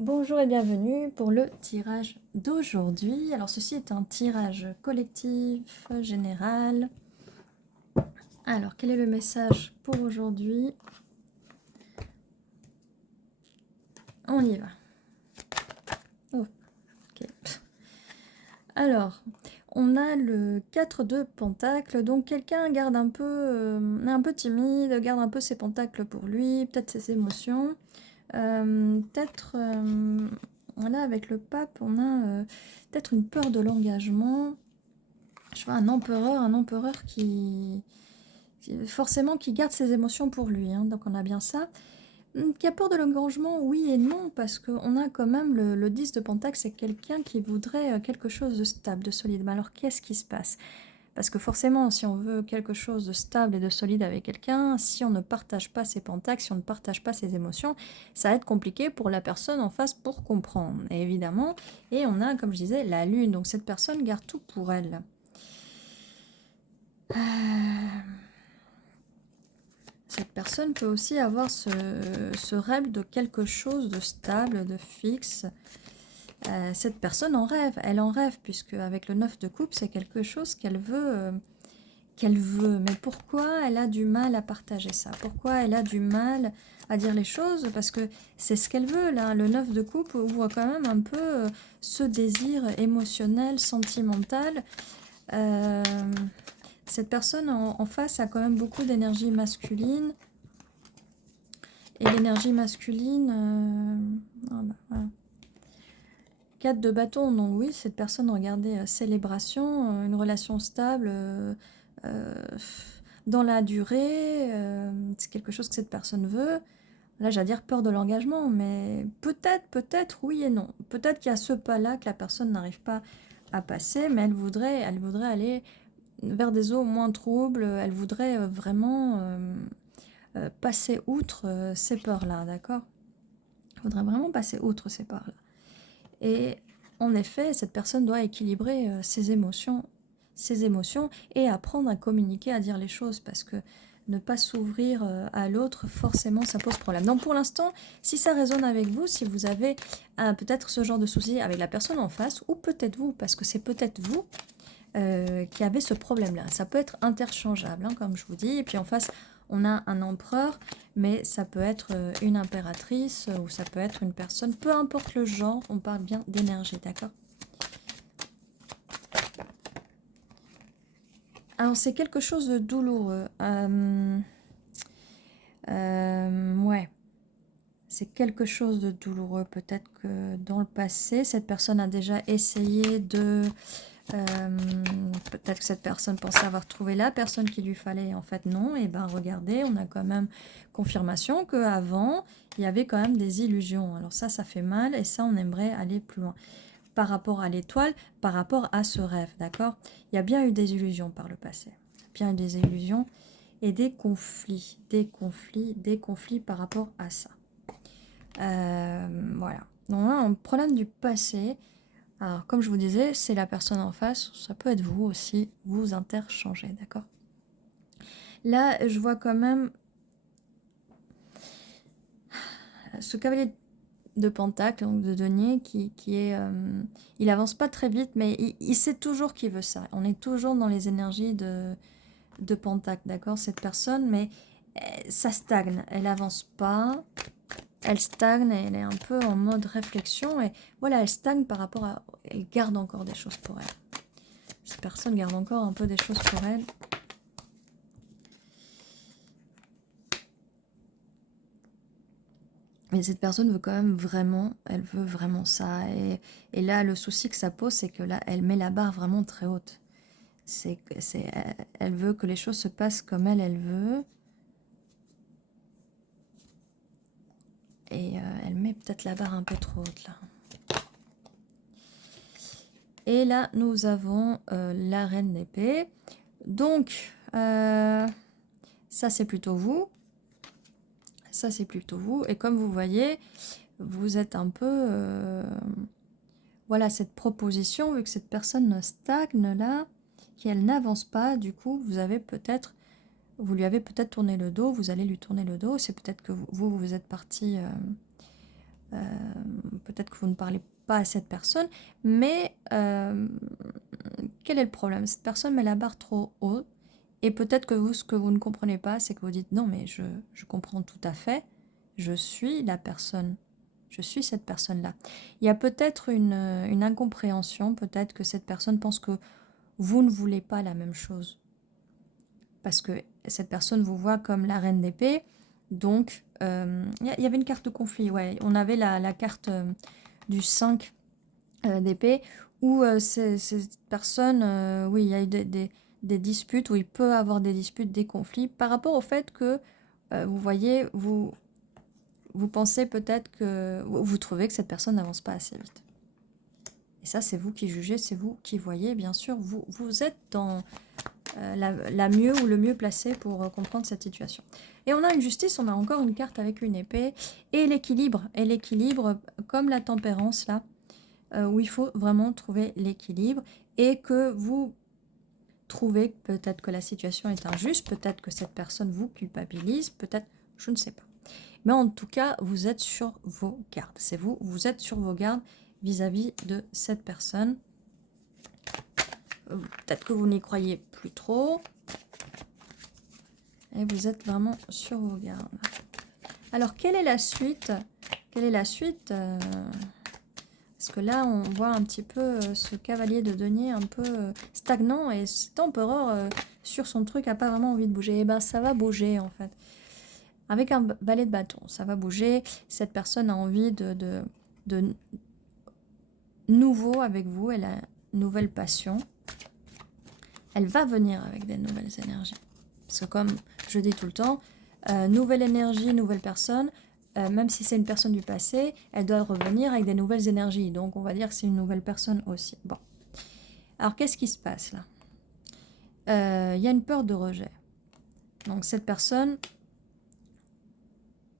Bonjour et bienvenue pour le tirage d'aujourd'hui. Alors ceci est un tirage collectif, général. Alors quel est le message pour aujourd'hui? On y va. Oh, ok. Alors, on a le 4 de Pentacle, donc quelqu'un garde est un peu timide, garde un peu ses pentacles pour lui, peut-être ses émotions. Voilà, avec le pape, on a peut-être une peur de l'engagement. Je vois un empereur forcément qui garde ses émotions pour lui, hein, donc on a bien ça. Qui a peur de l'engagement, oui et non, parce qu'on a quand même le 10 de Pentacle, c'est quelqu'un qui voudrait quelque chose de stable, de solide. Mais alors qu'est-ce qui se passe? Parce que forcément, si on veut quelque chose de stable et de solide avec quelqu'un, si on ne partage pas ses pentacles, si on ne partage pas ses émotions, ça va être compliqué pour la personne en face pour comprendre, évidemment. Et on a, comme je disais, la lune, donc cette personne garde tout pour elle. Cette personne peut aussi avoir ce rêve de quelque chose de stable, de fixe. Cette personne en rêve, elle en rêve, puisque avec le 9 de coupe, c'est quelque chose qu'elle veut. Mais pourquoi elle a du mal à partager ça? Pourquoi elle a du mal à dire les choses? Parce que c'est ce qu'elle veut, là. Le 9 de coupe ouvre quand même un peu ce désir émotionnel, sentimental. Cette personne en face a quand même beaucoup d'énergie masculine. Et l'énergie masculine... voilà. 4 de bâton, donc oui, cette personne regardait célébration, une relation stable, euh, dans la durée, c'est quelque chose que cette personne veut. Là, j'allais dire peur de l'engagement, mais peut-être oui et non. Peut-être qu'il y a ce pas-là que la personne n'arrive pas à passer, mais elle voudrait aller vers des eaux moins troubles, elle voudrait vraiment passer outre ces peurs-là, d'accord? Elle voudrait vraiment passer outre ces peurs-là. Et en effet, cette personne doit équilibrer ses émotions et apprendre à communiquer, à dire les choses, parce que ne pas s'ouvrir à l'autre, forcément, ça pose problème. Donc pour l'instant, si ça résonne avec vous, si vous avez peut-être ce genre de souci avec la personne en face, ou peut-être vous, parce que c'est peut-être vous qui avez ce problème-là. Ça peut être interchangeable, hein, comme je vous dis. Et puis en face, on a un empereur, mais ça peut être une impératrice ou ça peut être une personne, peu importe le genre, on parle bien d'énergie, d'accord? Alors c'est quelque chose de douloureux. Ouais, c'est quelque chose de douloureux. Peut-être que dans le passé, cette personne a déjà essayé de... peut-être que cette personne pensait avoir trouvé la personne qu'il lui fallait, en fait non. Et ben regardez, on a quand même confirmation qu'avant, il y avait quand même des illusions. Alors ça fait mal et ça, on aimerait aller plus loin. Par rapport à l'étoile, par rapport à ce rêve, d'accord? Il y a bien eu des illusions par le passé. Bien eu des illusions et des conflits par rapport à ça. Voilà. Donc là, un problème du passé. Alors, comme je vous disais, c'est la personne en face, ça peut être vous aussi, vous interchangez, d'accord? Là, je vois quand même ce cavalier de Pentacle, donc de denier, qui est... il avance pas très vite, mais il sait toujours qu'il veut ça. On est toujours dans les énergies de Pentacle, d'accord? Cette personne, mais ça stagne, elle avance pas, elle stagne, elle est un peu en mode réflexion, et voilà, elle stagne par rapport à... Elle garde encore des choses pour elle. Cette personne garde encore un peu des choses pour elle. Mais cette personne veut quand même vraiment, elle veut vraiment ça. Et là, le souci que ça pose, c'est que là, elle met la barre vraiment très haute. Elle veut que les choses se passent comme elle veut. Et elle met peut-être la barre un peu trop haute, là. Et là, nous avons la reine d'épée. Donc, ça, c'est plutôt vous. Ça, c'est plutôt vous. Et comme vous voyez, vous êtes un peu... voilà, cette proposition, vu que cette personne stagne là, qu'elle n'avance pas, du coup, vous lui avez peut-être tourné le dos, vous allez lui tourner le dos, c'est peut-être que vous êtes parti Peut-être que vous ne parlez pas à cette personne, mais quel est le problème? Cette personne met la barre trop haut, et peut-être que vous, ce que vous ne comprenez pas, c'est que vous dites non, mais je comprends tout à fait, je suis la personne, je suis cette personne-là. Il y a peut-être une incompréhension, peut-être que cette personne pense que vous ne voulez pas la même chose. Parce que cette personne vous voit comme la reine d'épée. Donc, y avait une carte de conflit, ouais. On avait la carte du 5 d'épée, où cette personne, oui, il y a eu des disputes, où il peut avoir des disputes, des conflits, par rapport au fait que, vous voyez, vous pensez peut-être que, vous trouvez que cette personne n'avance pas assez vite. Et ça, c'est vous qui jugez, c'est vous qui voyez, bien sûr, vous êtes dans la mieux ou le mieux placé pour comprendre cette situation. Et on a une justice, on a encore une carte avec une épée, et l'équilibre, comme la tempérance là, où il faut vraiment trouver l'équilibre, et que vous trouvez peut-être que la situation est injuste, peut-être que cette personne vous culpabilise, peut-être, je ne sais pas. Mais en tout cas, vous êtes sur vos gardes. C'est vous, vous êtes sur vos gardes vis-à-vis de cette personne. Peut-être que vous n'y croyez plus trop. Et vous êtes vraiment sur vos gardes. Alors, quelle est la suite? Quelle est la suite Parce que là, on voit un petit peu ce cavalier de denier un peu stagnant, et cet empereur sur son truc n'a pas vraiment envie de bouger. Et ben, ça va bouger en fait. Avec un valet de bâton, ça va bouger. Cette personne a envie de nouveau avec vous. Elle a une nouvelle passion. Elle va venir avec des nouvelles énergies. Parce que comme je dis tout le temps, nouvelle énergie, nouvelle personne, même si c'est une personne du passé, elle doit revenir avec des nouvelles énergies. Donc on va dire que c'est une nouvelle personne aussi. Bon. Alors qu'est-ce qui se passe là? Il y a une peur de rejet. Donc cette personne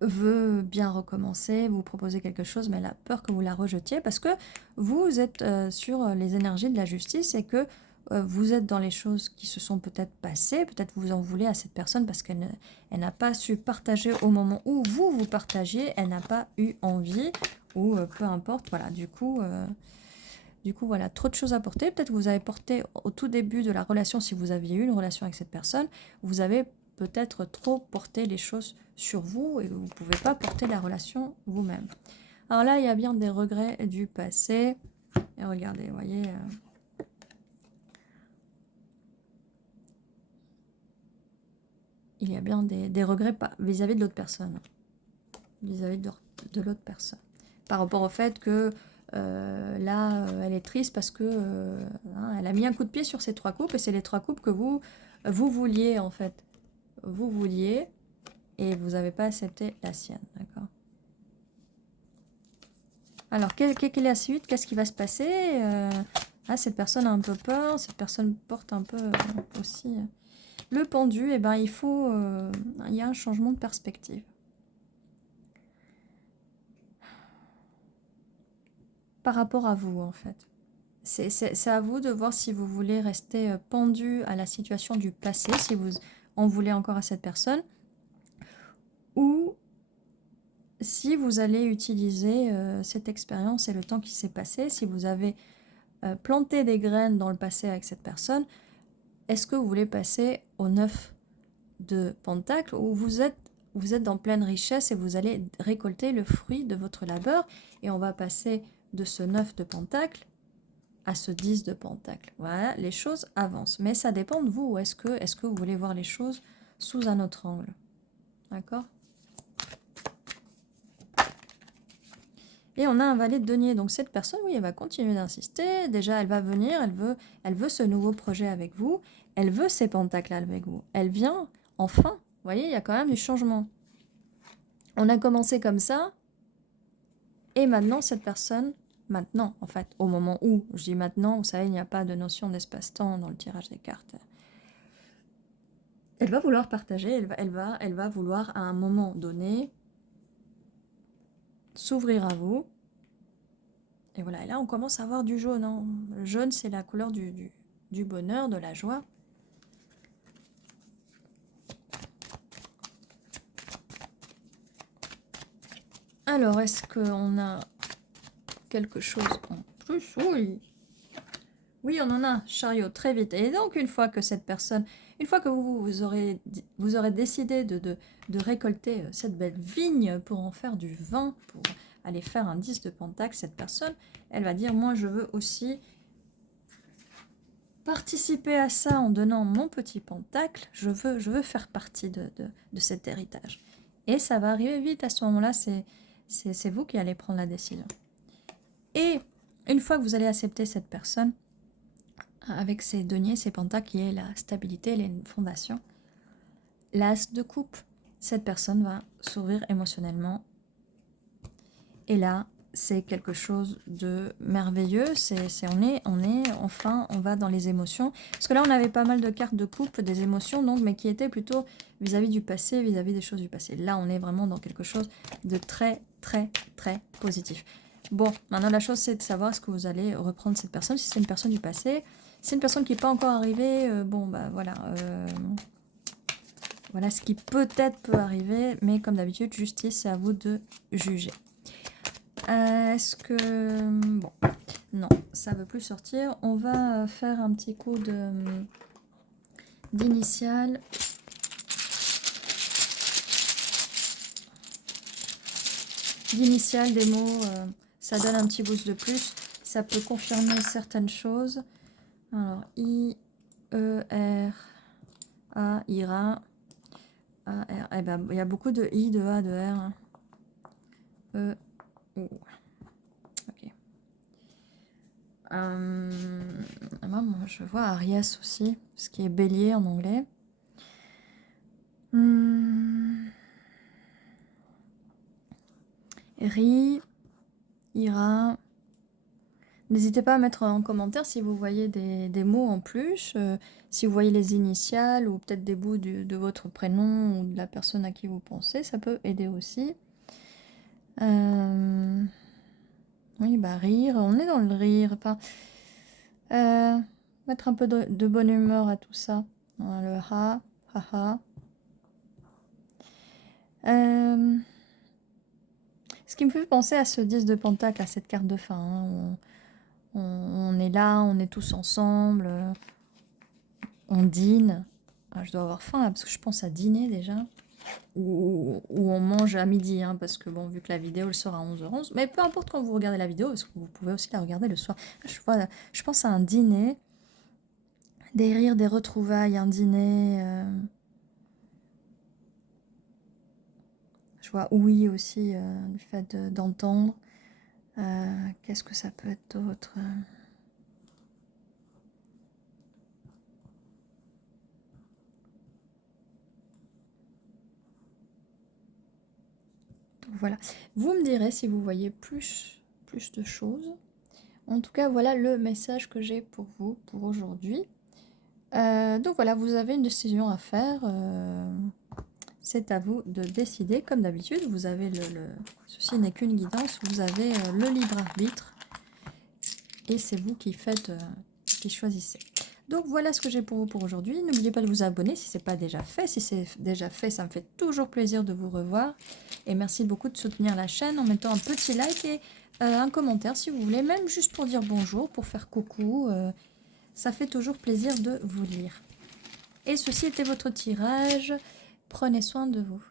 veut bien recommencer, vous proposer quelque chose, mais elle a peur que vous la rejetiez, parce que vous êtes sur les énergies de la justice, et que vous êtes dans les choses qui se sont peut-être passées, peut-être vous en voulez à cette personne parce qu'elle n'a pas su partager au moment où vous partagiez, elle n'a pas eu envie, ou peu importe, voilà, du coup, voilà, trop de choses à porter. Peut-être que vous avez porté au tout début de la relation, si vous aviez eu une relation avec cette personne, vous avez peut-être trop porté les choses sur vous, et vous ne pouvez pas porter la relation vous-même. Alors là, il y a bien des regrets du passé. Et regardez, vous voyez... il y a bien des regrets vis-à-vis de l'autre personne. Vis-à-vis de l'autre personne. Par rapport au fait que là, elle est triste parce que elle a mis un coup de pied sur ces 3 coupes, et c'est les 3 coupes que vous vouliez en fait. Vous vouliez, et vous n'avez pas accepté la sienne, d'accord? Alors, quelle est la suite? Qu'est-ce qui va se passer? Cette personne a un peu peur, cette personne porte un peu aussi le pendu. Et ben, il y a un changement de perspective. Par rapport à vous, en fait. C'est à vous de voir si vous voulez rester pendu à la situation du passé, si vous en voulez encore à cette personne, ou si vous allez utiliser cette expérience et le temps qui s'est passé, si vous avez planté des graines dans le passé avec cette personne, est-ce que vous voulez passer au 9 de Pentacle, où vous êtes dans pleine richesse et vous allez récolter le fruit de votre labeur, et on va passer de ce 9 de Pentacle à ce 10 de Pentacle. Voilà, les choses avancent. Mais ça dépend de vous. Est-ce que vous voulez voir les choses sous un autre angle? D'accord? Et on a un valet de denier. Donc cette personne, oui, elle va continuer d'insister. Déjà, elle va venir, elle veut ce nouveau projet avec vous. Elle veut ces pentacles avec vous. Elle vient, enfin. Vous voyez, il y a quand même du changement. On a commencé comme ça. Et maintenant, cette personne, maintenant, en fait, au moment où, je dis maintenant, vous savez, il n'y a pas de notion d'espace-temps dans le tirage des cartes. Elle va vouloir partager, elle va vouloir à un moment donné s'ouvrir à vous. Et voilà, et là on commence à avoir du jaune. Hein. Le jaune, c'est la couleur du bonheur, de la joie. Alors, est-ce qu'on a quelque chose en plus? Oui. Oui, on en a, chariot, très vite. Et donc, une fois que cette personne, une fois que vous aurez décidé de récolter cette belle vigne pour en faire du vin, pour aller faire un 10 de pentacle, cette personne, elle va dire, moi, je veux aussi participer à ça en donnant mon petit pentacle. Je veux faire partie de cet héritage. Et ça va arriver vite à ce moment-là, c'est vous qui allez prendre la décision. Et une fois que vous allez accepter cette personne, avec ses deniers, ses pentacles, qui est la stabilité, elle est une fondation. L'as de coupe, cette personne va s'ouvrir émotionnellement. Et là, c'est quelque chose de merveilleux. Enfin, on va dans les émotions. Parce que là, on avait pas mal de cartes de coupe, des émotions, donc, mais qui étaient plutôt vis-à-vis du passé, vis-à-vis des choses du passé. Là, on est vraiment dans quelque chose de très, très, très positif. Bon, maintenant, la chose, c'est de savoir est-ce que vous allez reprendre cette personne, si c'est une personne du passé. C'est une personne qui n'est pas encore arrivée, voilà ce qui peut-être peut arriver, mais comme d'habitude, justice, c'est à vous de juger. Est-ce que... Bon, non, ça ne veut plus sortir. On va faire un petit coup d'initial. D'initial, des mots, ça donne un petit boost de plus. Ça peut confirmer certaines choses. Alors, I, E, R, A, Ira, A, R. Eh ben, il y a beaucoup de I, de A, de R. E, O. Ok. Moi, je vois Arias aussi, ce qui est bélier en anglais. Ri, Ira. N'hésitez pas à mettre en commentaire si vous voyez des mots en plus, si vous voyez les initiales ou peut-être des bouts de votre prénom ou de la personne à qui vous pensez, ça peut aider aussi. Oui, bah rire, on est dans le rire. Enfin, mettre un peu de bonne humeur à tout ça. Le ha, ha, ha. Ce qui me fait penser à ce 10 de pentacle, à cette carte de fin. Hein, on est là, on est tous ensemble, on dîne. Ah, je dois avoir faim là, parce que je pense à dîner déjà. Ou on mange à midi, hein, parce que bon, vu que la vidéo elle sort à 11h11, mais peu importe quand vous regardez la vidéo, parce que vous pouvez aussi la regarder le soir. Je pense à un dîner, des rires, des retrouvailles, un dîner. Je vois oui aussi, le fait d'entendre. Qu'est-ce que ça peut être d'autre? Voilà, vous me direz si vous voyez plus de choses. En tout cas, voilà le message que j'ai pour vous pour aujourd'hui. Donc voilà, vous avez une décision à faire. C'est à vous de décider. Comme d'habitude, vous avez ceci n'est qu'une guidance. Vous avez le libre arbitre. Et c'est vous qui faites, qui choisissez. Donc voilà ce que j'ai pour vous pour aujourd'hui. N'oubliez pas de vous abonner si ce n'est pas déjà fait. Si c'est déjà fait, ça me fait toujours plaisir de vous revoir. Et merci beaucoup de soutenir la chaîne en mettant un petit like et un commentaire si vous voulez. Même juste pour dire bonjour, pour faire coucou. Ça fait toujours plaisir de vous lire. Et ceci était votre tirage. Prenez soin de vous.